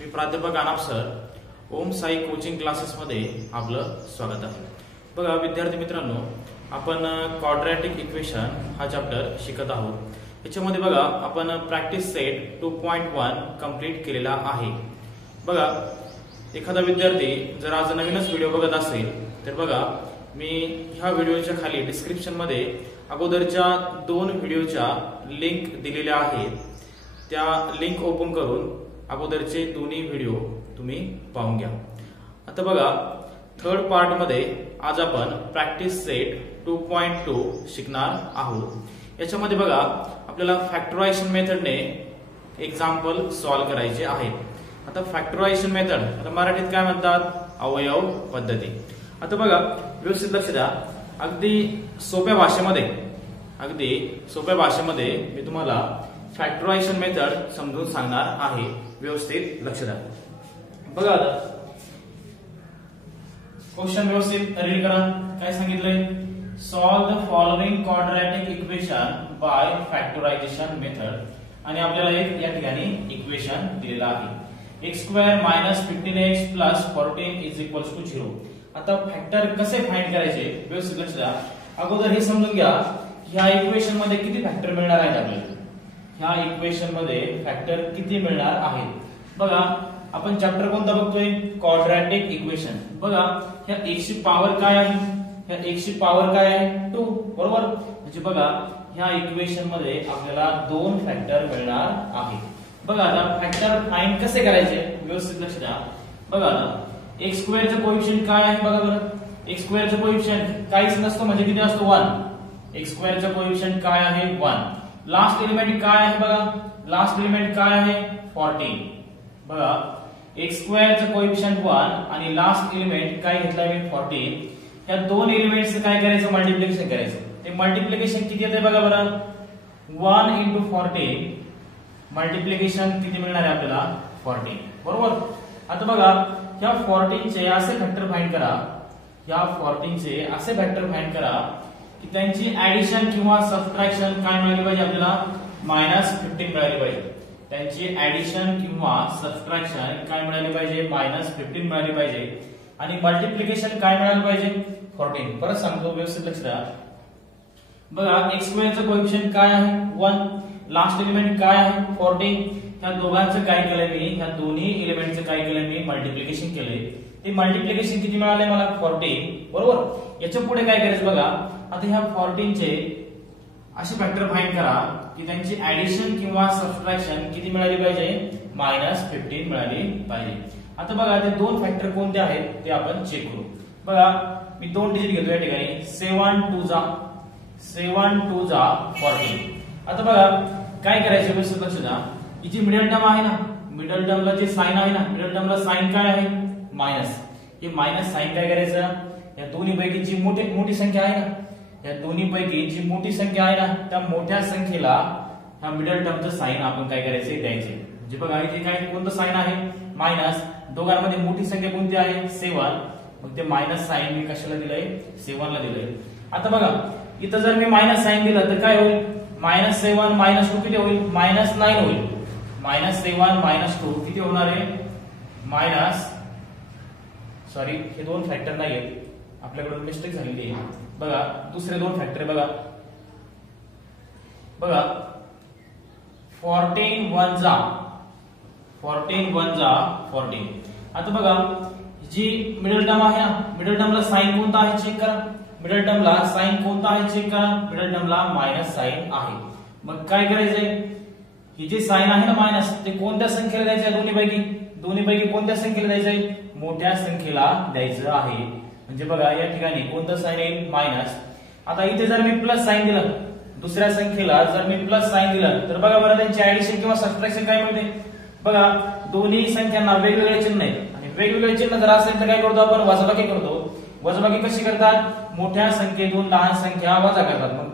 मी प्राध्यापक अनाप सर ओम Sai coaching classes मध्ये आपलं स्वागत आहे। बघा विद्यार्थी मित्रांनो, आपण क्वाड्रॅटिक इक्वेशन हा चॅप्टर शिकत आहोत। याच्यामध्ये बघा आपण प्रॅक्टिस सेट 2.1 कंप्लीट केलेला आहे। बघा एखादा विद्यार्थी जर आज नवीनच व्हिडिओ बघत असेल तर बघा मी ह्या व्हिडिओच्या खाली डिस्क्रिप्शन मध्ये अगोदरच्या 2 व्हिडिओच्या लिंक दिलेल्या आहेत। त्या लिंक ओपन करून अगोदरचे दोन्ही व्हिडिओ तुम्ही पाहून घ्या। आता बघा थर्ड पार्ट मध्ये आज आपण प्रॅक्टिस सेट 2.2 शिकणार आहोत। याच्यामध्ये बघा आपल्याला फॅक्टरायझेशन मेथडने एग्जाम्पल सॉल्व्ह करायचे आहेत। आता फॅक्टरायझेशन मेथड आता मराठीत काय म्हणतात, अवयव पद्धती। आता बघा व्यवस्थित लक्ष द्या, अगदी सोप्या भाषेमध्ये मी तुम्हाला फॅक्टरायझेशन मेथड समजून सांगणार आहे। व्यवस्थित लक्ष द्या। बघा आता क्वेश्चन व्यवस्थित रीड करा। काय सांगितलंय, solve the following quadratic equation by factorisation method. आणि आपल्याला एक या ठिकाणी इक्वेशन दिलेला आहे, x² - 15x + 14 = 0। आता फॅक्टर कसे फाइंड करायचे व्यवस्थित लक्ष द्या। अगोदर हे समजून घ्या ह्या इक्वेशन मध्ये किती फॅक्टर मिळणार आहेत आपल्याला। ह्या इक्वेशन मध्ये फॅक्टर किती मिळणार आहेत। बघा आपण चॅप्टर कोणता बघतोय, क्वाड्रॅटिक इक्वेशन। बघा ह्या x ची पॉवर काय आहे, ह्या x ची पॉवर काय आहे 2, बरोबर। म्हणजे बघा ह्या इक्वेशन मध्ये आपल्याला 2 फॅक्टर मिळणार आहेत। बघा आता फॅक्टर फाइंड कसे करायचे व्यवस्थित लक्ष द्या। बघा आता x² चं कोएफिशिएंट काय आहे बघा बरं। x² चं कोएफिशिएंट काहीच नसतं म्हणजे किती असतो 1। x² चं कोएफिशिएंट काय आहे 1। लास्ट एलिमेंट काय आहे बघा, लास्ट एलिमेंट काय आहे 14। बघा x² चं कोएफिशिएंट 1 आणि लास्ट एलिमेंट काय घेतला मी 14। या दोन एलिमेंट्सचं काय करायचं, मल्टिप्लिकेशन करायचं। ते मल्टिप्लिकेशन किती येते बघा बरं, 1 × 14 मल्टिप्लिकेशन किती मिळणार आहे आपल्याला 14, बरोबर। आता बघा ह्या 14 चे असे फॅक्टर फाइंड करा, ह्या 14 चे असे फॅक्टर फाइंड करा की त्यांची ऍडिशन किंवा सबट्रॅक्शन काय मिळाली पाहिजे आपल्याला, -15 मिळाली पाहिजे। त्यांची ऍडिशन किंवा सबट्रॅक्शन काय मिळाली पाहिजे, -15 मिळाली पाहिजे। आणि मल्टिप्लिकेशन काय मिळालं पाहिजे 14। परत सांगतो व्यवस्थित लक्ष द्या। बघा x² चं कोएफिशिएंट काय आहे 1, लास्ट एलिमेंट काय आहे 14। ह्या दोघांचं काय केलंय मी, ह्या दोन्ही एलिमेंटचं काय केलंय मी, मल्टिप्लिकेशन केलंय। ते मल्टिप्लिकेशन किती मिळाले मला 14, बरोबर। याच्या पुढे काय करायचं बघा, आता ह्या 14 चे असे फॅक्टर फाइंड करा की त्यांची ऍडिशन किंवा सबट्रॅक्शन किती मिळाली पाहिजे, -15 मिळाली पाहिजे। आता बघा ते दोन फॅक्टर कोणते आहेत ते आपण चेक करू। बघा मी 2 डिजिट घेतो या ठिकाणी, 7 2 जा 14। आता बघा काय करायचं व्यवस्थित लक्ष द्या। ही जी मिडल टर्म आहे ना, मिडल टर्मला जे साइन आहे ना, मिडल टर्मला साइन काय आहे मायनस। हे मायनस साइन काय करायचं, या दोन्ही पैकी जी मोठी संख्या आहे ना, या दोन्ही पैकी जी मोठी संख्या आहे ना, त्या मोठ्या संख्येला ह्या मिडल टर्मचं साइन आपण काय करायचे द्यायचे। म्हणजे बघा इथे काय कोणतं साइन आहे मायनस, दोघांमध्ये मोठी संख्या कोणती आहे 7, मग ते मायनस साइन मी कशाला दिलंय 7 ला दिलंय। आता बघा इथं जर मी मायनस साइन दिलं तर काय होईल, -7 - 2 किती होईल, -9 होईल। -7 - 2 किती होणार आहे सॉरी हे दोन फॅक्टर नाही आहेत, आपल्याकडून मिस्टेक झालेली आहे। बघा दुसरे दोन फॅक्टर बघा 14 1 जा 14। आता बघा जी मिडल टर्म आहे ना, मिडल टर्मला साइन कोणता आहे चेक करा, मिडल टर्मला साइन कोणता आहे चेक करा, मिडल टर्मला मायनस साइन आहे। मग काय करायचंय, ही जे साइन आहे ना मायनस, ते कोणत्या संख्येला द्यायचं, दोन्ही पैकी कोणत्या संख्येला द्यायचंय, मोठ्या संख्येला द्यायचं आहे। म्हणजे बघा या ठिकाणी कोणतं साइन येईल मायनस। आता इथे जर मी प्लस साइन दिलं, दुसऱ्या संख्येला जर मी प्लस साइन दिलं तर बघा बरं त्यांची ऍडिशन किंवा सबट्रॅक्शन काय मिळते। बघा दोन्ही संख्यांना वेगवेगळे चिन्ह आहेत आणि वेगवेगळे चिन्ह जर असेल तर काय करतो आपण, वजाबाकी करतो। वजाबाकी कशी करतात, मोठ्या संख्येतून लहान संख्या वजा करतात। मग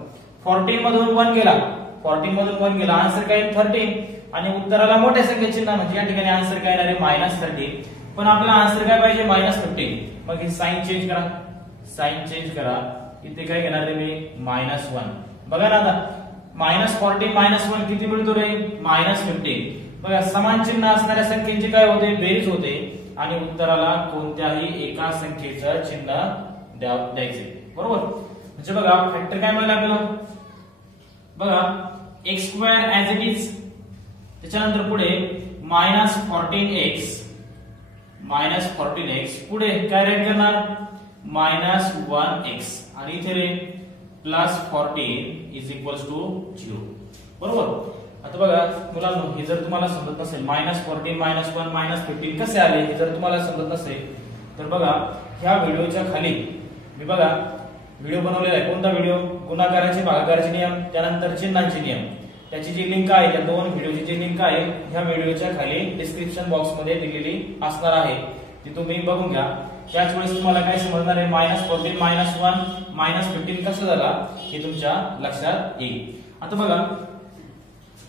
14 मधून 1 गेला, आन्सर काय 13 आणि उत्तराला मोठ्या संख्येचे चिन्ह म्हणजे या ठिकाणी आन्सर काय येणार आहे -13। पण आपल्याला आन्सर काय पाहिजे -15। मग ही साइन चेंज करा, इथे काय घेणार आहे मी -1। बघा ना आता -14 - 1 किती मिळतो रे -15। बघा समान चिन्ह असणाऱ्या संख्येची काय होते बेरीज होते आणि उत्तराला कोणत्याही एका संख्येचं चिन्ह द्यायचे बरोबर. म्हणजे बघा फॅक्टर काय मिळालं आपल्याला बघा x² ऍज इट इज त्याच्यानंतर पुढे -14x पुढे काय राईट करणार -1x आणि इथे रे +14 = 0 बरोबर. आता बघा मुलांनो हे जर तुम्हाला समजत नसेल -14 -1 -15 कसे आले हे जर तुम्हाला समजत नसेल तर बघा ह्या व्हिडिओच्या खाली मी बघा व्हिडिओ बनवलेला आहे. कोणता व्हिडिओ गुणाकाराचे भागाकाराचे नियम त्यानंतर चिन्हांचे नियम त्याची जी लिंक आहे त्या दोन व्हिडिओची जी लिंक आहे ह्या व्हिडिओच्या खाली डिस्क्रिप्शन बॉक्स मध्ये दिलेली असणार आहे ती तुम्ही बघून घ्या. त्याच वेळेस तुम्हाला काय समजणार आहे -14 -1 -15 कसं झाला हे तुमच्या लक्षात येईल. आता बघा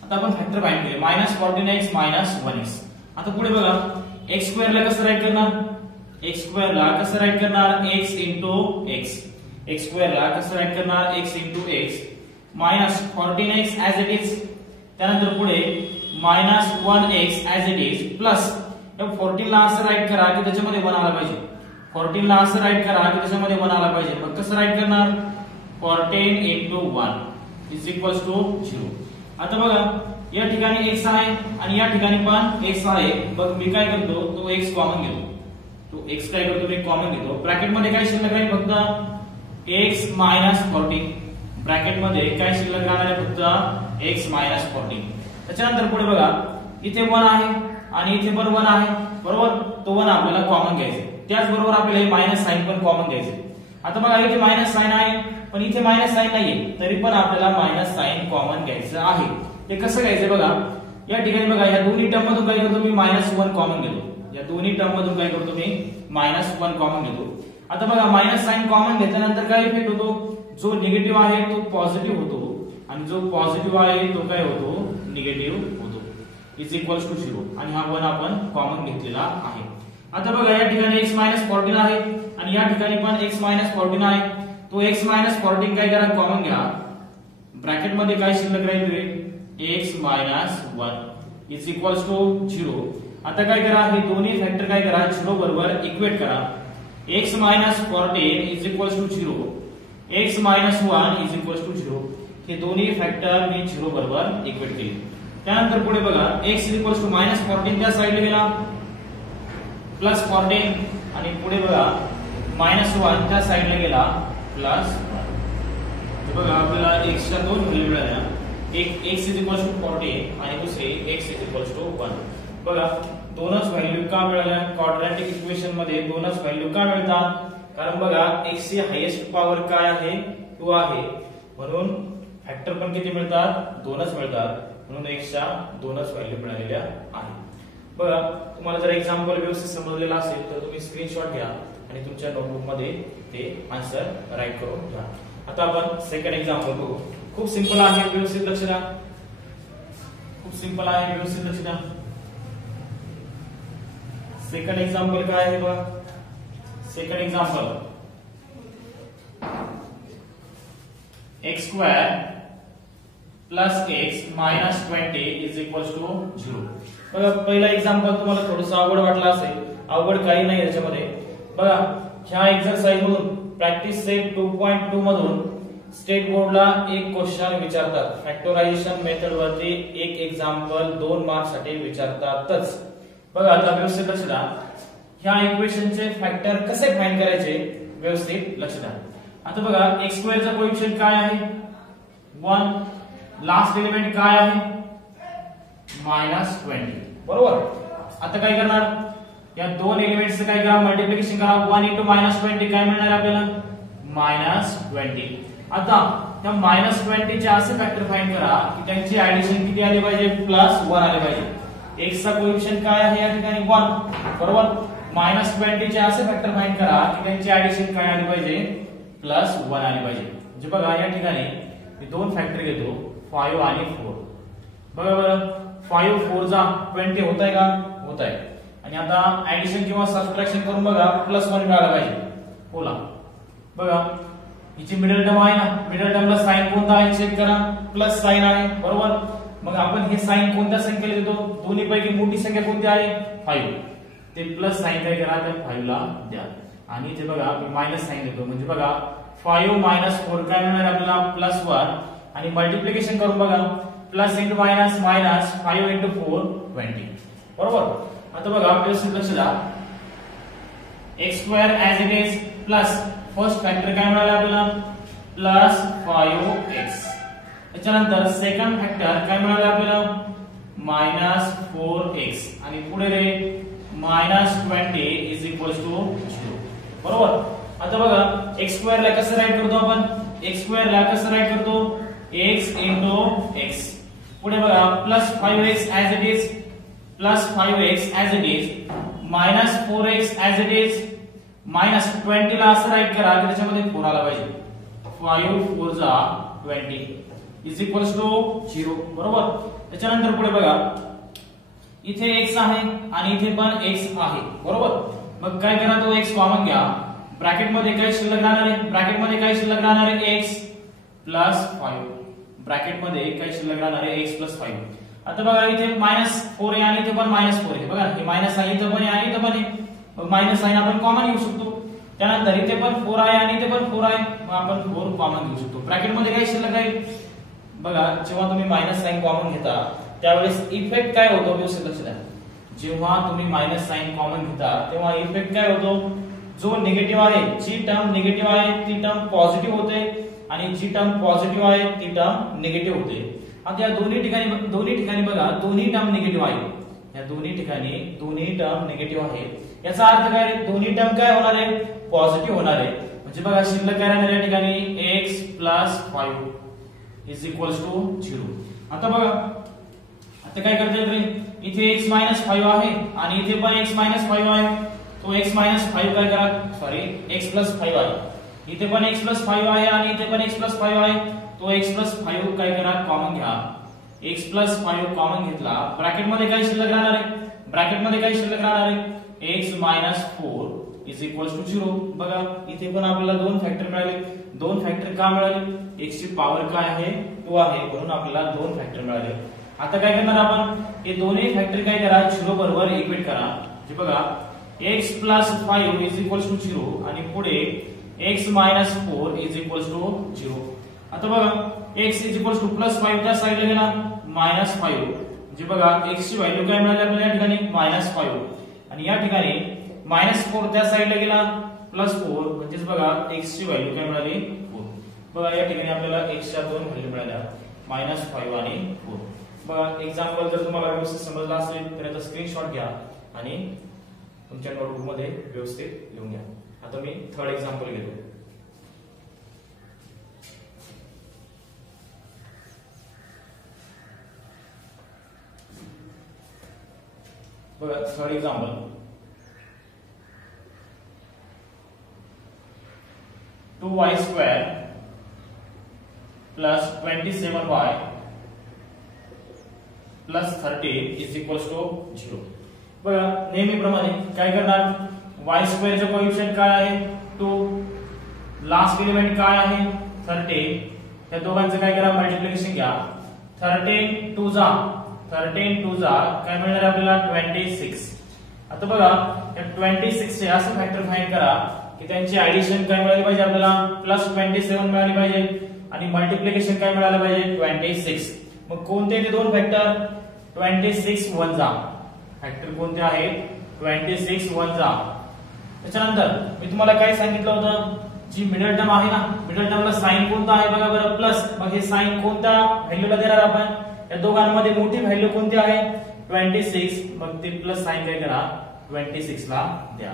आता आपण फॅक्टर फाइंड केले -14x -1x. आता पुढे बघा x² ला कसं राईट करणार x² ला कसं राईट करणार x * x x² ला कसं राईट करणार x * x -14x as it is त्यानंतर पुढे -1x as it is plus 14 ला असं राईट करा की त्याच्यामध्ये 1 आला पाहिजे. 14 ला असं राईट करा की त्याच्यामध्ये 1 आला पाहिजे. मग कसं राईट करणार 14 * 1 = 0. आता बघा या ठिकाणी x आहे आणि या ठिकाणी पण x आहे. बघ मी काय करतो तो x कॉमन घेतो. तो x काय करतो मी कॉमन घेतो. ब्रॅकेट मध्ये काय शिल्लक राहील फक्त x - 14 ब्रॅकेट मध्ये काय शिल्लक राहणार आहे फक्त x - 14. त्याच्यानंतर पुढे बघा इथे 1 आहे आणि इथे पण 1 आहे बरोबर. तो 1 आपल्याला कॉमन घ्यायचा. त्याचबरोबर आपल्याला हे मायनस साइन पण कॉमन घ्यायचे. आता बघा इथे मायनस साइन आहे पण इथे मायनस साइन नाहीये तरी पण आपल्याला मायनस साइन कॉमन घ्यायचं आहे. ते कसं घ्यायचं बघा या ठिकाणी बघा या दोन्ही टर्म मधून काय करतो मी -1 कॉमन घेतो. या दोन्ही टर्म मधून काय करतो मी -1 कॉमन घेतो. आता बघा मायनस साइन कॉमन घेतल्यानंतर काय इफेक्ट होतो जो निगेटिव्ह आहे तो पॉझिटिव्ह होतो आणि जो पॉझिटिव्ह आहे तो काय होतो निगेटिव्ह होतो = 0 आणि हा 1 आपण कॉमन घेतलेला आहे. आता बघा या ठिकाणी x - 14 आहे आणि या ठिकाणी पण x - 14 आहे. तो x - 14 काय करा कॉमन घ्या. ब्रॅकेट मध्ये काय शिल्लक राहील x - 1 = 0. आता काय करा हे दोन्ही फॅक्टर काय करा 0 बरोबर इक्वेट करा. x - 14 = 0 x - 1 = 0 हे दोन्ही फॅक्टर मी 0 बरोबर इक्वेट केले. त्यानंतर पुढे बघा x = -14 त्या साइडला गेला +14 आणि पुढे बघा -1 त्या साइडला गेला +1. बघा आपल्याला x च्या दोन व्हॅल्यू मिळाल्या. एक x = 14 आणि दुसरी x = 1. बघा दोनच व्हॅल्यू का मिळाल्या क्वाड्रॅटिक इक्वेशन मध्ये दोनच व्हॅल्यू का मिळतात कारण बघा x ची हायेस्ट पॉवर काय आहे 2 आहे म्हणून फॅक्टर पण किती मिळतात दोनच मिळतात म्हणून x च्या दोनच व्हॅल्यू मिळालेल्या आहेत. बघा तुम्हाला जर एक्झाम्पल व्यवस्थित समजलेला असेल तर तुम्ही स्क्रीनशॉट घ्या आणि तुमच्या नोटबुक मध्ये ते आन्सर राईट करून घ्या. आता आपण सेकंड एक्झाम्पल बघू. खूप सिंपल आहे व्यवस्थित लक्ष द्या. खूप सिंपल आहे व्यवस्थित लक्ष द्या. सेकंड एक्झाम्पल काय आहे बघा. Second example x² + x - 20 = 0. बघा पहिला एक्झाम्पल तुम्हाला थोडंसं अवघड वाटला असेल. अवघड काही नाही याच्यामध्ये. बघा ह्या एक्सरसाइज मधून प्रॅक्टिस सेट 2.2 मधून स्टेट बोर्डला एक क्वेश्चन विचारतात. फॅक्टरायझेशन मेथड वरती एक एक्झाम्पल 2 मार्क्स साठी विचारतातच. बघा आता व्यवस्थित लक्ष द्या. ह्या इक्वेशनचे फॅक्टर कसे फाइंड करायचे व्यवस्थित लक्ष द्या. आता बघा x² चा कोएफिशिएंट काय आहे 1. लास्ट एलिमेंट काय आहे -20 बरोबर. आता काय करणार या दोन एलिमेंट्सचं काय करा मल्टिप्लिकेशन करा. 1 * -20 काय मिळणार आपल्याला -20. आता त्या -20 चे असे फॅक्टर फाइंड करा की त्यांची ऍडिशन किती आली पाहिजे +1 आले पाहिजे. x चा कोएफिशिएंट काय आहे या ठिकाणी 1 बरोबर. -20 चे असे फॅक्टर फाइंड करा की त्यांची ऍडिशन काय आली पाहिजे +1 आली पाहिजे. म्हणजे बघा या ठिकाणी मी दोन फॅक्टर घेतो 5 आणि 4. बघा बरं 5 4 जा 20 होतंय का होतंय. आणि आता ऍडिशन किंवा सबट्रॅक्शन करून बघा +1 मिळाला पाहिजे. बोला बघा हिची मिडल टर्म आहे ना मिडल टर्मला साइन कोणता आहे चेक करा प्लस साइन आहे बरोबर. मग आपण हे साइन कोणत्या संख्येला देतो? दोन्ही पैकी मोठी संख्या कोणती आहे? 5. ते प्लस साइन काय करा त्या 5 ला द्या आणि इथे बघा मी मायनस साइन देतो म्हणजे बघा 5 मायनस 4 काय मिळणार आपल्याला +1 आणि मल्टिप्लिकेशन करून बघा plus into minus minus 5 into 4 20 बरोबर. आता बघा व्यवस्थित लक्ष द्या x² as it is plus first factor काय मिळाला आपल्याला प्लस 5x. त्याच्यानंतर सेकंड फॅक्टर काय मिळाला आपल्याला मायनस 4x आणि पुढे रे मायनस 20 इज इक्वल टू 0 बरोबर. आता बघा x² ला कसं राईट करतो आपण? x² ला कसं राईट करतो? x into x. पुढे बघा plus 5x as it is plus 5x as it is minus 4x as it is minus 20 ला असं राईट करा की त्याच्यामध्ये 4 आला पाहिजे. 5 4 जा 20 इज इक्वल्स टू 0 बरोबर. त्याच्यानंतर पुढे बघा इथे x आहे आणि इथे पण x आहे बरोबर. मग काय करा तो x कॉमन घ्या. ब्रॅकेट मध्ये काय शिल्लक राहणार आहे? ब्रॅकेट मध्ये काय शिल्लक राहणार आहे? x plus 5. ब्रॅकेट मध्ये काय शिल्लक राहणार आहे? x plus 5. आता बघा इथे -4 आहे आणि इथे पण -4 आहे बघा हे मायनस आहे इथे पण आहे आणि इथे पण आहे मग मायनस साइन आपण कॉमन घेऊ शकतो. त्यानंतर इथे पण 4 आहे आणि इथे पण 4 आहे मग आपण 4 कॉमन घेऊ शकतो. ब्रॅकेट मध्ये काय शिल्लक राहील? बघा जेव्हा तुम्ही मायनस साइन कॉमन घेता त्यावेळेस इफेक्ट काय होतो व्यवस्थित लक्ष द्या. जेव्हा तुम्ही मायनस साइन कॉमन घेता तेव्हा इफेक्ट काय होतो? जो निगेटिव्ह आहे जी टर्म निगेटिव्ह आहे ती टर्म पॉझिटिव्ह होते आणि जी टर्म पॉझिटिव्ह आहे ती टर्म निगेटिव्ह होते. आता या दोन्ही ठिकाणी बघा दोन्ही टर्म निगेटिव्ह आहे. या दोन्ही ठिकाणी दोन्ही टर्म निगेटिव्ह आहे. याचा अर्थ काय? दोन्ही टर्म काय होणार आहे? पॉझिटिव्ह होणार आहे. म्हणजे बघा शिल्लक काय राहणार या ठिकाणी x plus 5 is equals to 0. आता बघा आता काय करता येईल? इथे x मायनस 5 आहे आणि इथे पण x मायनस 5 आहे. तो x मायनस 5 काय करा सॉरी x प्लस 5 आहे. इथे पण x प्लस 5 आहे आणि इथे पण x प्लस 5 आहे. तो x प्लस 5 काय करा कॉमन घ्या. x प्लस 5 कॉमन घेतला. ब्रॅकेट मध्ये काय शिल्लक राहणार आहे? ब्रॅकेट मध्ये काय शिल्लक राहणार आहे? x minus 4 is equals to 0. बघा इथे पण आपल्याला दोन फॅक्टर मिळाले. दोन फॅक्टर का मिळाले? x ची पॉवर काय आहे? 2 आहे म्हणून आपल्याला दोन फॅक्टर मिळाले. आता काय करणार आपण? हे दोन्ही फॅक्टर काय करा 0 बरोबर इक्वेट करा. जे बघा x plus 5 is equals to 0 आणि पुढे x minus 4 is equals to 0. आता बघा x is equals to plus 5 त्या साइडला गेला -5 म्हणजे बघा x ची व्हॅल्यू काय मिळाली आपल्याला या ठिकाणी -5 आणि या ठिकाणी -4 त्या साइडला गेला +4 म्हणजे बघा x ची व्हॅल्यू काय मिळाली 4. बघा या ठिकाणी आपल्याला x च्या दोन व्हॅल्यू मिळाल्या -5 आणि 4. बघा एक्झाम्पल जर तुम्हाला व्यवस्थित समजला असेल तर याचा स्क्रीनशॉट घ्या आणि तुमच्या नोटबुक मध्ये व्यवस्थित लिहून घ्या. आता मी थर्ड एक्झाम्पल घेतो. बघा third example 2y² plus 27y plus 30 is equals to 0. बघा नेहमीप्रमाणे काय करणार? y² चे कोएफिशिएंट काय आहे? 2. लास्ट एलिमेंट काय आहे? 30. त्या दोघांचं काय करा मल्टिप्लिकेशन घ्या. 13 2 जा काय मिळणार आपल्याला 26. आता बघा या 26 चे असं फॅक्टर फाइंड करा की त्यांची ऍडिशन काय मिळाली पाहिजे आपल्याला +27 मिळाली पाहिजे आणि मल्टिप्लिकेशन काय मिळालं पाहिजे 26. मग कोणते ते दोन फॅक्टर? 26 वजा फॅक्टर कोणते आहेत? 26 वजा. त्याच्यानंतर मी तुम्हाला काय सांगितलं होतं? जी मिडल टर्म आहे ना मिडल टर्मला साइन कोणता आहे बघा बरं प्लस. मग हे साइन कोणत्या व्हॅल्यूला देणार आपण? या दोघांमध्ये मोठी व्हॅल्यू कोणती आहे? 26. मग ते प्लस साइन काय करा 26 ला द्या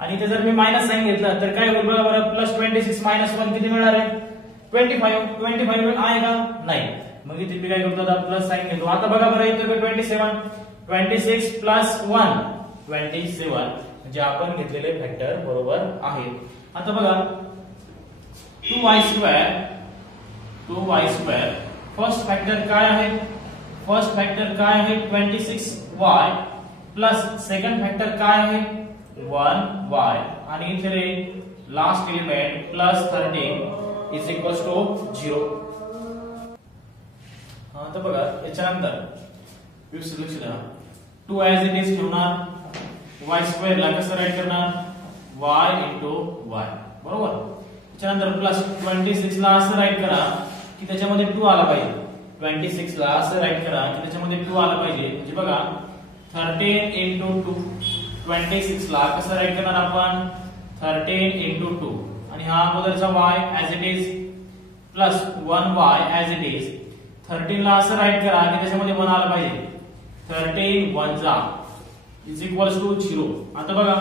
आणि इथे जर मी मायनस साइन घेतलं तर काय होईल बघा बरं +26 -1 किती मिळणार आहे? 25 आहे का? नाही. मग इथे मी काय करतो आता प्लस साइन घेतो. आता बघा बरं इथे 26 प्लस 1 27 म्हणजे आपण घेतलेले फॅक्टर बरोबर आहेत. आता बघा 2y² फर्स्ट फॅक्टर काय आहे? फर्स्ट फॅक्टर काय आहे? 26y प्लस सेकंड फॅक्टर काय आहे? 1y आणि इथे रे last element +13 is equals to 0. तर बघा याच्यानंतर व्यवस्थित लक्ष द्या. 2 ऍज इट इज ठेवणार, y² ला कसं राईट करणार y into y, बरोबर. त्याच्यानंतर प्लस 26 ला असं राईट करा की त्याच्यामध्ये 2 आला पाहिजे. 26 ला असं राईट करा की त्याच्यामध्ये 2 आला पाहिजे. म्हणजे बघा 13 into 2, 26 ला कसं राईट करणार आपण 13 into 2 आणि हा अगोदरचा y as it is plus 1y as it is. 13 ला असं राईट करा की त्याच्यामध्ये 1 आला पाहिजे. 13 1 जा इज इक्वल्स टू 0. आता बघा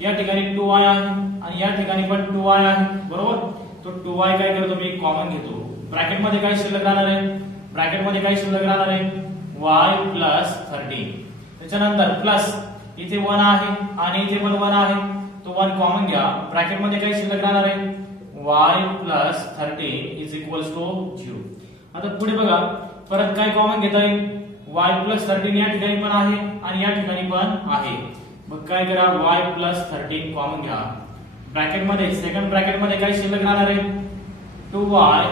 या ठिकाणी 2y आहे आणि या ठिकाणी पण 2y आहे, बरोबर. तो 2y काय करतो मी कॉमन घेतो. ब्रॅकेट मध्ये काय शिल्लक राहणार आहे, ब्रॅकेट मध्ये काय शिल्लक राहणार आहे y प्लस 13. त्याच्यानंतर प्लस इथे 1 आहे आणि इथे पण 1 आहे, तो 1 कॉमन घ्या. ब्रॅकेट मध्ये काय शिल्लक राहणार आहे y plus 13 is equals to 0. आता पुढे बघा परत काय कॉमन घेता येईल y प्लस 13 या ठिकाणी पण आहे आणि या ठिकाणी पण आहे. मग काय करा y प्लस 13 कॉमन घ्या. ब्रॅकेट मध्ये सेकंड ब्रॅकेट मध्ये काय शिल्लक राहणार आहे 2y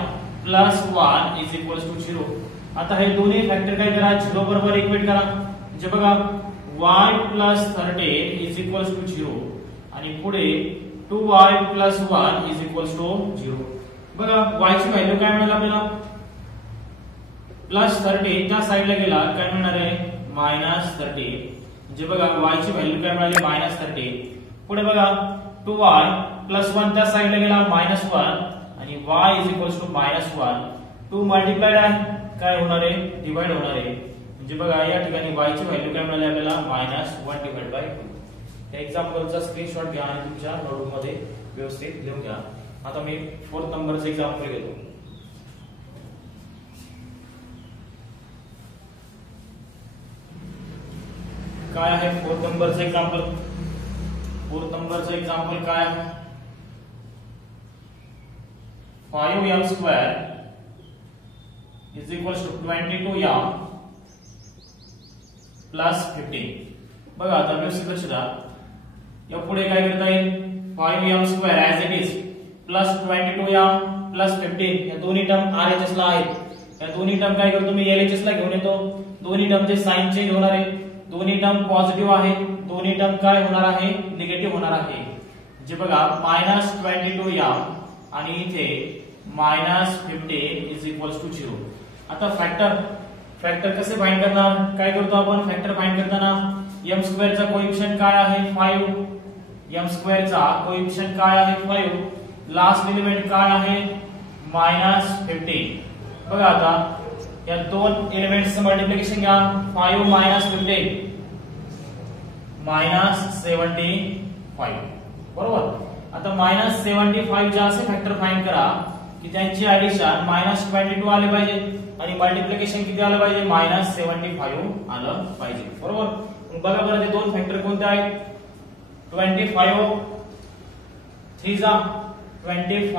plus 1 is equals to 0. आता हे दोन्ही फॅक्टर काय करा 0 बरोबर इक्वेट करा. म्हणजे बघा y plus 13 is equals to 0 आणि पुढे 2y plus 1 is equals to 0. बघा y ची व्हॅल्यू काय मिळेल आपल्याला प्लस 13 त्या साइडला गेला काय मिळणार आहे मायनस 13. म्हणजे बघा y ची व्हॅल्यू काय मिळाली मायनस 13. पुढे बघा 2y प्लस 1 त्या साइडला गेला मायनस 1 आणि y is equals to minus 1. 2 multiplied आहे काय होणार आहे डिवाइड होणार आहे. म्हणजे बघा या ठिकाणी y ची व्हॅल्यू काय मिळाली आपल्याला मायनस 1 डिवाइड बाय 2. त्या एक्झाम्पलचा स्क्रीनशॉट घ्या आणि तुमच्या नोटबुक मध्ये व्यवस्थित लिहून घ्या. आता मी 4th नंबरचं एक्झाम्पल घेतो. काय आहे 4th नंबरचं एक्झाम्पल. 4th नंबरचं एक्झाम्पल काय आहे 5m² is equals to 22m plus 15. बघा आता व्यवस्थित लक्ष द्या. या पुढे काय करता येईल 5m² as it is plus 22m plus 15. या दोन्ही टर्म RHS ला आहेत. या दोन्ही टर्म काय करतो मी LHS ला घेऊन येतो. दोन्ही टर्मचे साइन चेंज होणार आहे. दोन्ही टर्म पॉझिटिव्ह आहेत, दोन्ही टर्म काय होणार आहे निगेटिव्ह होणार आहे. जे बघा मायनस 22m आणि इथे मायनस 15 इज इक्वल्स टू 0. आता फॅक्टर कसे फाइंड करणार काय करतो आपण फॅक्टर फाइंड करताना m² चा कोएफिशिएंट काय आहे 5. m² चा कोएफिशिएंट काय आहे 5. लास्ट एलिमेंट काय आहे मायनस 15. बघा आता या दोन एलिमेंट्सचं मल्टिप्लिकेशन घ्या 5 मायनस 15 मायनस 75, बरोबर. आता मायनस 75 चे असे फॅक्टर फाइंड करा की त्यांची ऍडिशन मायनस 22 आले पाहिजे आणि मल्टिप्लिकेशन किती आलं पाहिजे मायनस 75 आलं पाहिजे, बरोबर. मग बघा बरं ते दोन फॅक्टर कोणते आहेत 25 3 जा 25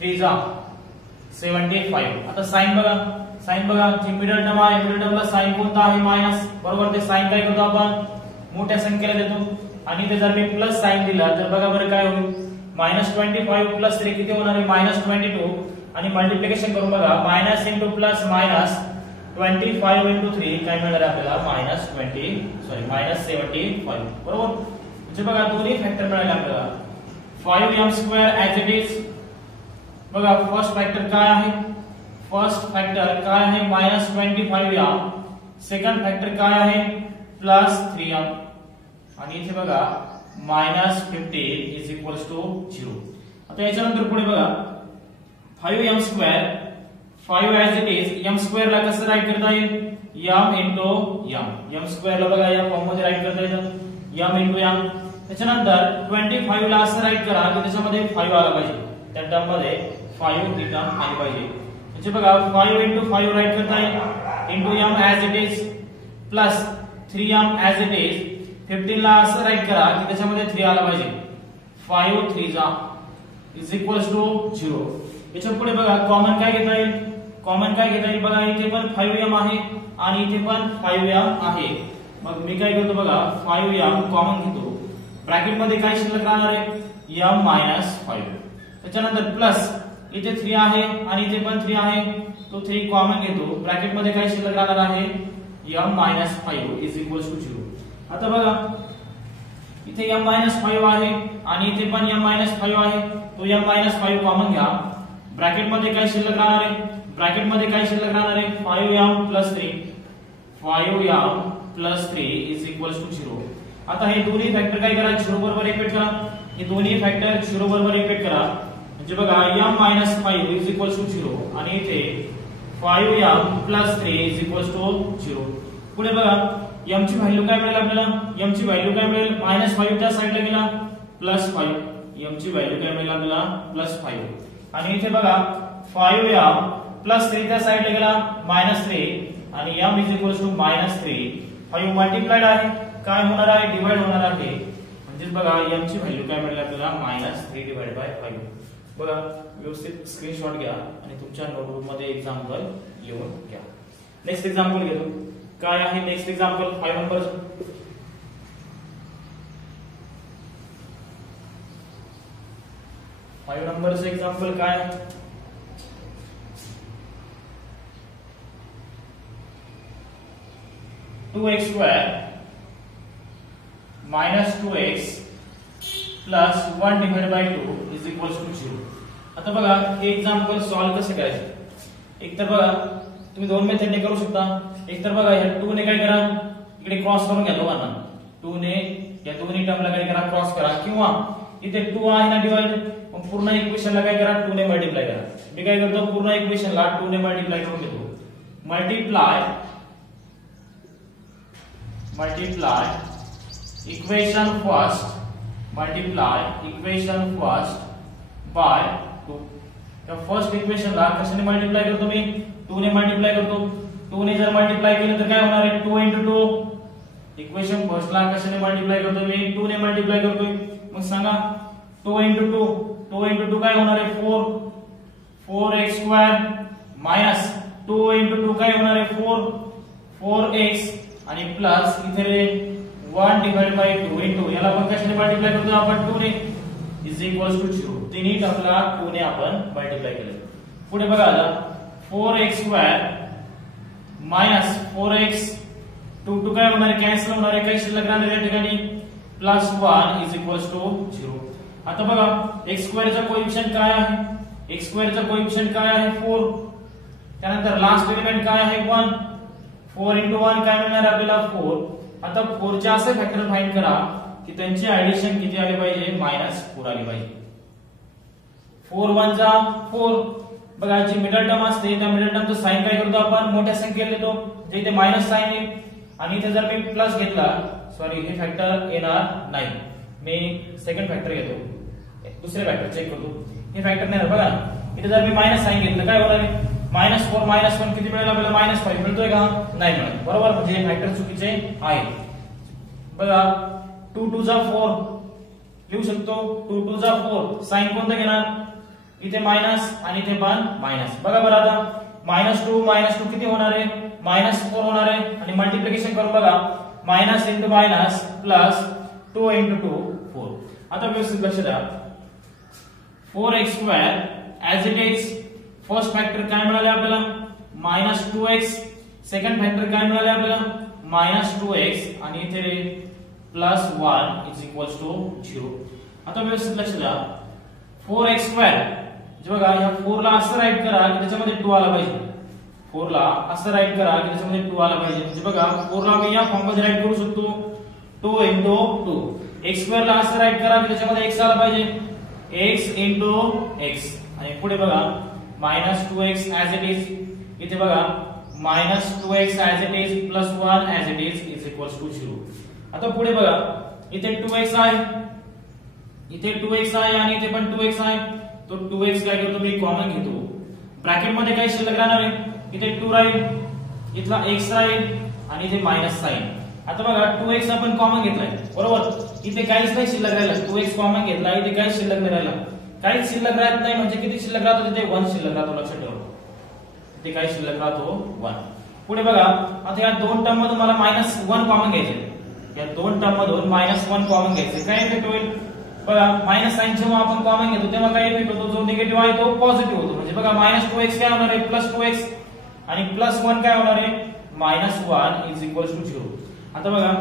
3 जा 75. आता साइन बघा जी मिडल टर्म आहे मिडल टर्मला साइन कोणता आहे मायनस, बरोबर. ते साइन काय करतो आपण मोठ्या संख्येला देतो आणि ते जर मी प्लस साइन दिला तर बघा बरं काय होईल मायनस 25 प्लस 3 किती होणार आहे मायनस 22 आणि मल्टिप्लिकेशन करून बघा minus into plus minus 25 into 3 काय मिळणार आहे आपल्याला मायनस 75, बरोबर. म्हणजे बघा दोन्ही फॅक्टर मिळाले आपल्याला 5m² ऍज इट इज. बघा फर्स्ट फॅक्टर काय आहे मायनस 25m. सेकंड फॅक्टर काय आहे प्लस 3m आणि इथे बघा मायनस 15 इज इक्वल्स टू 0. आता याच्यानंतर पुढे बघा 5m², 5 as it is. m² ला कसं राईट करता येईल m इंटू m. m² ला बघा या फॉर्म मध्ये राईट करता येतं m इंटू m. त्याच्यानंतर 25 ला असं राईट करा की त्याच्यामध्ये 5 आला पाहिजे, त्या टर्म मध्ये 5 ही टर्म आली पाहिजे. म्हणजे बघा 5 इंटू 5 राईट करता येईल into m as it is plus 3m as it is. 15 ला असं राईट करा की त्याच्यामध्ये 3 आला पाहिजे 5 3 जा इज इक्वल्स टू 0. याच्या पुढे बघा कॉमन काय घेता येईल बघा इथे पण 5m आहे आणि इथे पण 5m आहे. मग मी काय करतो बघा 5m कॉमन घेतो. ब्रॅकेट मध्ये काय शिल्लक राहणार आहे m मायनस 5. त्याच्यानंतर प्लस इथे 3 आहे आणि इथे पण 3 आहे, तो 3 कॉमन घेतो. ब्रॅकेट मध्ये काय शिल्लक राहणार आहे, m-5 इज इक्वल्स टू 0. आता बघा इथे m-5 आहे आणि इथे पण m-5 आहे, तो m-5 कॉमन घ्या. ब्रॅकेट मध्ये काय शिल्लक राहणार आहे, ब्रॅकेट मध्ये काय शिल्लक राहणार आहे, 5m plus 3 is equals to 0. आता हे दोन्ही फॅक्टर काय करा, 0 बरोबर इक्वेट करा. हे दोन्ही फॅक्टर 0 बरोबर इक्वेट करा. म्हणजे बघा m-5 इज इक्वल्स टू 0 आणि इथे 5m plus 3 is equals to 0. पुढे बघा m ची व्हॅल्यू काय मिळेल आपल्याला, m ची व्हॅल्यू काय मिळेल, -5 त्या साइडला गेला +5. m ची व्हॅल्यू काय मिळेल आपल्याला +5. आणि इथे बघा 5m प्लस 3 त्या साइडला गेला -3 आणि m is equals to -3. 5 multiplied आहे, काय होणार आहे, डिवाइड होणार आहे. म्हणजे बघा m ची व्हॅल्यू काय मिळेल आपल्याला -3 डिवाइड बाय 5. बघा व्यवस्थित स्क्रीनशॉट घ्या आणि तुमच्या नोटबुक मध्ये एक्झाम्पल लिहून घ्या. नेक्स्ट एक्झाम्पल घेतो. काय आहे नेक्स्ट एक्झाम्पल, 5 नंबर. 5 नंबरचं एक्झाम्पल काय, (2x² - 2x plus 1 divide by 2 is equals to 0. आता बघा हे एक्झाम्पल सॉल्व कसे करायचे. एक तर बघा तुम्ही दोन मेथडने करू शकता. एक तर बघा या 2 ने काय करा, इकडे क्रॉस करून घ्या दोघांना. 2 ने या दोन्ही टर्मला काय करा, क्रॉस करा. किंवा इथे 2 आहे ना डिवाइड, मग पूर्ण इक्वेशनला काय करा, 2 ने मल्टिप्लाय करा. मी काय करतो, पूर्ण इक्वेशनला 2 ने मल्टिप्लाय करून घेतो. Multiply equation first by 2. तर फर्स्ट इक्वेशनला कशाने मल्टिप्लाय करतो मी, 2 ने मल्टिप्लाय करतो. 2 ने जर मल्टिप्लाय केलं तर काय होणार आहे, 2 × 2. इक्वेशन फर्स्टला कशाने मल्टिप्लाय करतो मी, 2 ने मल्टिप्लाय करतोय. मग सांगा 2 × 2 काय होणार आहे, 4x² मायनस 2 × 2 काय होणार आहे, 4x आणि प्लस इथे 1 डिवाइड बाय 2 इंटू याला पण कशाने मल्टिप्लाय करतो आपण, 2 ने इज इक्वल्स टू 0. तिन्ही टर्मला 2 ने आपण मल्टिप्लाय केलं. पुढे बघा आता 4x² मायनस 4x 2 काय होणार आहे, कॅन्सल होणार आहे, काय शिल्लक राहणार या ठिकाणी, +1 इज इक्वल्स टू 0. आता बघा x² चा कोएफिशिएंट काय आहे, x² चा कोएफिशिएंट काय आहे, 4. त्यानंतर लास्ट एलिमेंट काय आहे, 1. 4 × 1 काय मिळणार आपल्याला, 4. आता 4 चे असे फॅक्टर फाइंड करा की त्यांची ऍडिशन किती आली पाहिजे, -4 आली पाहिजे. 4 1 जा 4. बघा जी मिडल टर्म असते त्या मिडल टर्मचं साइन काय करतो आपण, मोठ्या संख्येला देतो, जे इथे मायनस साइन येईल. आणि इथे जर मी प्लस घेतला, सॉरी हे फॅक्टर येणार नाही, मी सेकंड फॅक्टर घेतो, दुसरे फॅक्टर चेक करतो, हे फॅक्टर नाही. बघा इथे जर मी मायनस साइन घेतलं काय होणार आहे, -4 - 1 किती मिळेल आपल्याला, -5 मिळतोय का, नाही मिळत. बरोबर, म्हणजे हे फॅक्टर चुकीचे आहे. बघा 2 2 जा 4 लिहू शकतो, 2 2 जा 4. साइन कोणतं घेणार, इथे मायनस आणि इथे पण मायनस. बघा बरं आता -2 किती होणार आहे, -4 होणार आहे. आणि मल्टिप्लिकेशन करून बघा, मायनस इंटू मायनस प्लस 2 × 2 4. आता व्यवस्थित लक्ष द्या, 4x² as it is. First factor काय मिळाले आपल्याला, -2x. सेकंड फॅक्टर काय मिळाले आपल्याला, -2x आणि इथे +1 इज इक्वल्स टू 0. आता व्यवस्थित लक्ष द्या, 4x² जे बघा या 4 ला असं राईट करा की त्याच्यामध्ये 2 आला पाहिजे. 4 ला असं राईट करा की त्याच्यामध्ये 2 आला पाहिजे. म्हणजे बघा 4 ला मी या फॉर्म मध्ये राईट करू शकतो, 2 × 2. x² ला असं राईट करा की त्याच्यामध्ये x आला पाहिजे, x × x. आणि पुढे बघा -2x ऍज इट इज. इथे बघा -2x as it is +1 as it is equals to 0. आता पुढे बघा इथे 2x आहे, इथे 2x आहे आणि इथे पण 2x आहे. तो 2x काय करतो मी कॉमन घेतो. ब्रॅकेट मध्ये काय शिल्लक राहणार आहे, इथे 2 राहील, इथला x राहील आणि इथे मायनस साइन. आता बघा 2x आपण कॉमन घेतलाय, बरोबर, इथे काहीच नाही शिल्लक राहिला. 2x कॉमन घेतला, इथे काहीच शिल्लक नाही राहिला. काहीच शिल्लक राहत नाही म्हणजे किती शिल्लक राहतो, तिथे 1 शिल्लक राहतो. लक्षात ठेवा, इथे काय शिल्लक राहतो, 1. पुढे बघा आता या दोन टर्म मधून मला -1 कॉमन घ्यायचे. या दोन टर्म मधून -1 कॉमन घ्यायचे. काय इफेक्ट होईल, बघा मायनस साइन जेव्हा आपण कॉमन घेतो तेव्हा काय इफेक्ट होतो, जो निगेटिव्ह आहे तो पॉझिटिव्ह होतो. म्हणजे बघा -2x काय होणार आहे +2x आणि +1 काय होणार आहे -1 इज इक्वल्स टू 0. आता बघा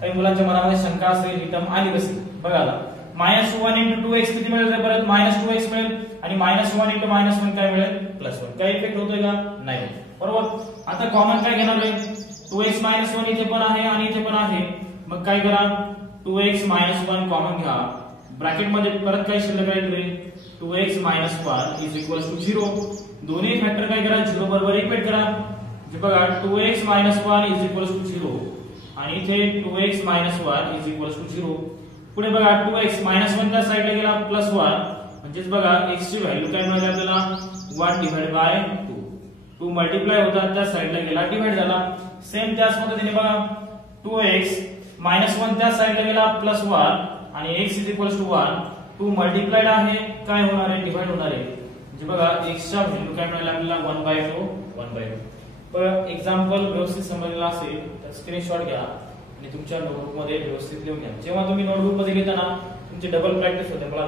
काही मुलांच्या मनामध्ये शंका असेल ही टर्म आली कशी. बघा आता -1 × 2x किती मिळेल रे परत -2x मिळेल आणि -1 × -1 काय मिळेल +1. काय इफेक्ट होतोय का नाही, बरोबर. आता कॉमन काय घेणार आहे 2x - 1 इथे पण आहे आणि इथे पण आहे. मग काय करा 2x - 1 कॉमन घ्या. ब्रॅकेट मध्ये परत काय शिल्लक राहील रे 2x - 1 इज इक्वल्स टू 0. दोन्ही फॅक्टर काय करा 0 बरोबर इक्वेट करा. जे बघा 2x - 1 इज इक्वल्स टू 0 आणि इथे 2x - 1 इज इक्वल्स टू 0. पुढे बघा 2x - 1 त्या साइडला गेला +1 म्हणजेच बघा x ची व्हॅल्यू काय मिळाली आपल्याला 1/2. 2 मल्टिप्लाय होता त्या साइडला गेला डिवाइड झाला. सेम त्याच पद्धतीने बघा 2x - 1 त्या साइडला गेला +1 आणि x is equals to 1. 2 multiplied आहे काय होणार आहे डिवाइड होणार आहे. म्हणजे बघा x च्या व्हॅल्यू काय मिळाली आपल्याला 1/2. बघा एक्झाम्पल व्यवस्थित समजलेला असेल तर स्क्रीनशॉट घ्या आणि तुमच्या नोटबुक मध्ये व्यवस्थित लिहून घ्या. जेव्हा तुम्ही नोटबुक मध्ये लिहिताना तुमची डबल प्रॅक्टिस होते. मला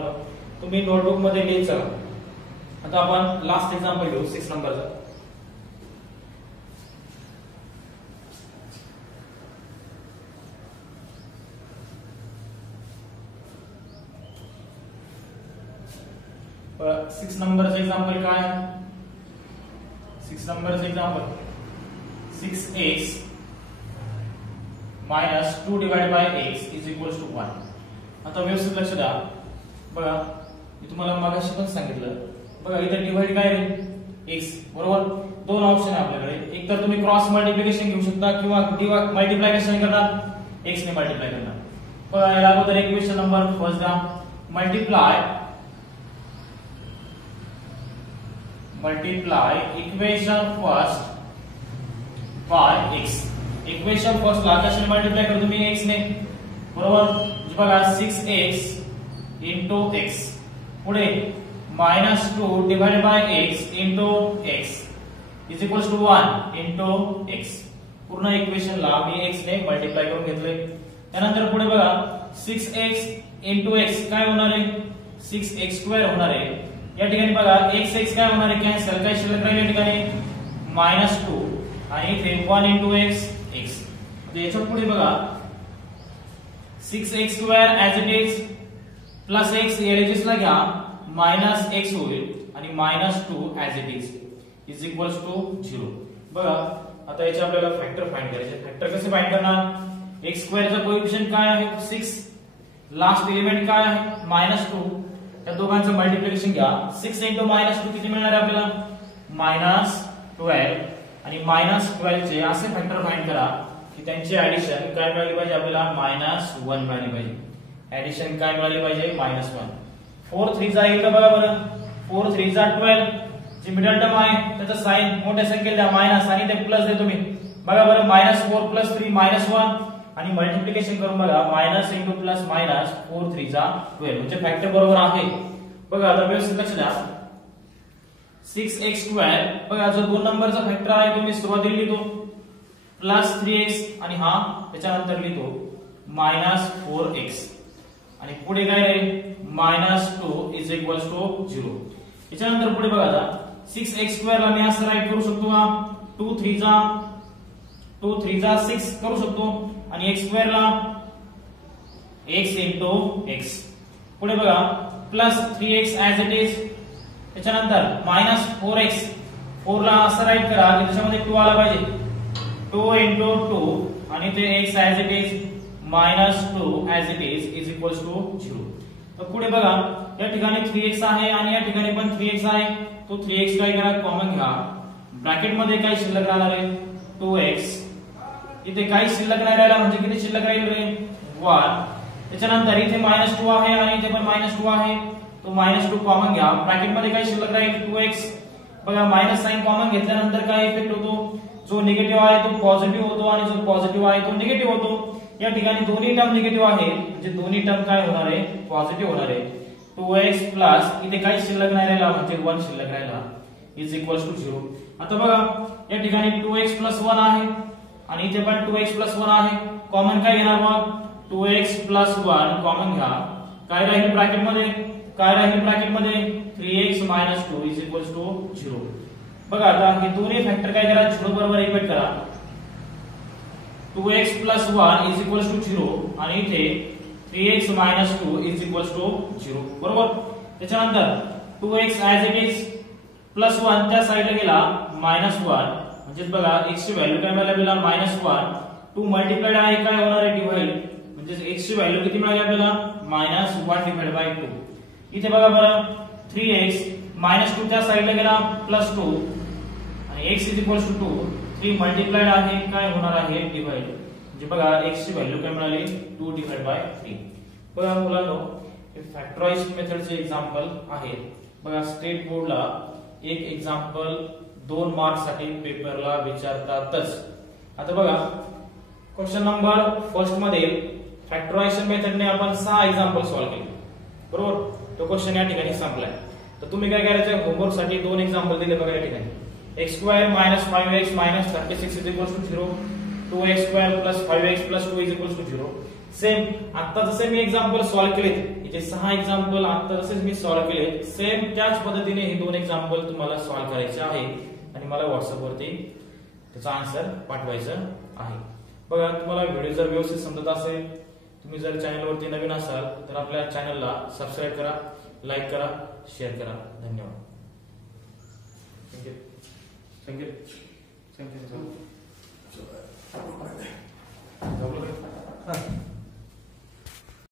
तुम्ही नोटबुक मध्ये लिहित चला. आता आपण लास्ट एक्झाम्पल घेऊ 6 नंबरचा. सिक्स नंबरचं एक्झाम्पल काय 6 नंबरचं example 6x - 2 / x is equals to 1. आता व्यवस्थित लक्ष द्या. बघा मी तुम्हाला मागाशी पण सांगितलं. बघा इथे डिवाइड काय रे x बरोबर. दोन ऑप्शन आहे आपल्याकडे. एक तर तुम्ही क्रॉस मल्टिप्लिकेशन घेऊ शकता किंवा मल्टिप्लाय कशाने करणार x ने मल्टिप्लाय करणार. बघा याला अगोदर इक्वेशन नंबर फर्स्ट द्या. Multiply equation first by x. Equation first ला कशाने मल्टिप्लाय करतो मी x ने बरोबर. बघा 6x × x पुढे -2 / x × x is equals to 1 × x. पूर्ण इक्वेशन ला मी x ने मल्टिप्लाय करून घेतले. त्यानंतर पुढे बघा 6x × x काय होणार आहे 6x² होणार आहे. या ठिकाणी बघा x काय होणार आहे कॅन्सल. काय शिल्लक राहील या ठिकाणी -2 आणि इथे 1 × x. याच्या पुढे बघा 6x² as it is plus x एरेजेस ला घ्या -x होईल आणि -2 as it is equals to 0. बघा आता याचे आपल्याला फॅक्टर फाइंड करायचे. फॅक्टर कसे फाइंड करणार x² चा कोएफिशिएंट काय आहे 6. लास्ट एलिमेंट काय आहे -2. त्या दोघांचं मल्टिप्लिकेशन घ्या. 6 × -2 किती मिळणार आहे आपल्याला -12 आणि -12 चे असे फॅक्टर फाइंड करा की त्यांची ऍडिशन काय मिळाली पाहिजे आपल्याला -1 मिळाली पाहिजे. ऍडिशन काय मिळाली पाहिजे -1. 4 3 जा येईल का बघा बरं. 4 3 जा 12. जी मिडल टर्म आहे त्याचा साइन मोठ्या संख्येला द्या मायनस आणि ते प्लस देतो मी. बघा बरं -4 + 3 -1 आणि मल्टिप्लिकेशन करून बघा -, -4 3 जा 12 म्हणजे फॅक्टर बरोबर आहे. बघा आता व्यवस्थित लक्ष द्या. 6x² बघा जो 2 नंबरचा फॅक्टर आहे तो मी सुरुवातीला लिहितो +3x आणि हा त्याच्यानंतर लिहितो -4x आणि पुढे काय आहे -2 इज इक्वल्स टू 0. याच्यानंतर पुढे बघा आता 6x² ला मी असं राईट करू शकतो हा 2 3 जा 6 करू शकतो आणि x² ला x × x. पुढे बघा +3x ऍज इट इज. त्याच्यानंतर -4x 4 ला असं राईट करा की त्याच्यामध्ये 2 आला पाहिजे 2 × 2 आणि ते x as it is -2 as it is equals to 0. तर पुढे बघा या ठिकाणी 3x आहे आणि या ठिकाणी पण 3x आहे. तो 3x काय करा कॉमन घ्या. ब्रॅकेट मध्ये काय शिल्लक राहणार आहे 2x. इथे काही शिल्लक नाही राहिला म्हणजे किती शिल्लक राहील रे 1. त्याच्यानंतर इथे -2 आहे आणि इथे पण -2 आहे. तो -2 कॉमन घ्या. ब्रॅकेट मध्ये काय शिल्लक राहील 2x. बघा मायनस साइन कॉमन घेतल्यानंतर काय इफेक्ट होतो जो निगेटिव्ह आहे तो पॉझिटिव्ह होतो आणि जो पॉझिटिव्ह आहे तो निगेटिव्ह होतो. या ठिकाणी दोन्ही टर्म निगेटिव्ह आहे म्हणजे दोन्ही टर्म काय होणार आहे पॉझिटिव्ह होणार आहे. 2x प्लस इथे काही शिल्लक नाही राहिला म्हणजे 1 शिल्लक राहिला इज इक्वल्स टू 0. आता बघा या ठिकाणी 2x + 1 आहे आणि इथे पण 2x + 1 आहे. कॉमन काय घेणार मग 2x + 1 कॉमन घ्या काय राहील ब्रॅकेटमध्ये 3x - 2 = 0. बघा आता हे दोन्ही फॅक्टर काय करा 0 बरोबर इक्वेट करा. 2x + 1 = 0 आणि इथे 3x - 2 = 0 बरोबर. त्याच्यानंतर 2x ऍज इट इज +1 त्या साइडला गेला -1 म्हणजे बघा x ची व्हॅल्यू काय मिळाली आपल्याला -1. 2 मल्टिप्लाइड आहे काय होणार आहे डिवाइड म्हणजे x ची व्हॅल्यू किती मिळाली आपल्याला -1/2. इथे बघा बरं 3x -2 त्या साइडला गेला +2 आणि x = 2. 3 मल्टिप्लाइड आहे काय होणार आहे डिवाइड म्हणजे बघा x ची व्हॅल्यू काय मिळाली 2/3. बघा मुलांनो हे फॅक्टराइज्ड मेथडचे एग्जांपल आहेत. बघा स्टेट बोर्डला एक एग्जांपल 2 मार्क्स साठी पेपरला विचारतातच. आता बघा क्वेश्चन नंबर फर्स्ट मध्ये फॅक्टरायझेशन मेथडने आपण 6 एग्जांपल सॉल्व्ह केले बरोबर. तो क्वेश्चन या ठिकाणी संपलाय. तर तुम्ही काय करायचं होमवर्क साठी 2 एग्जांपल दिले बघा या ठिकाणी. x² - 5x - 36 = 0. 2x² + 5x + 2 = 0. Same आता जसे मी एग्जांपल सॉल्व्ह केलेत इथे 6 एग्जांपल आता जसे मी सॉल्व्ह केले सेम त्याच पद्धतीने हे 2 एग्जांपल तुम्हाला सॉल्व्ह करायचे आहे आणि मला व्हॉट्सअप वरती त्याचा आन्सर पाठवायचा आहे. बघा तुम्हाला व्हिडिओ जर व्यवस्थित समजत असेल तुम्ही जर चॅनल वरती नवीन असाल तर आपल्या चॅनलला सबस्क्राइब करा, लाईक करा, शेअर करा. धन्यवाद. थँक्यू.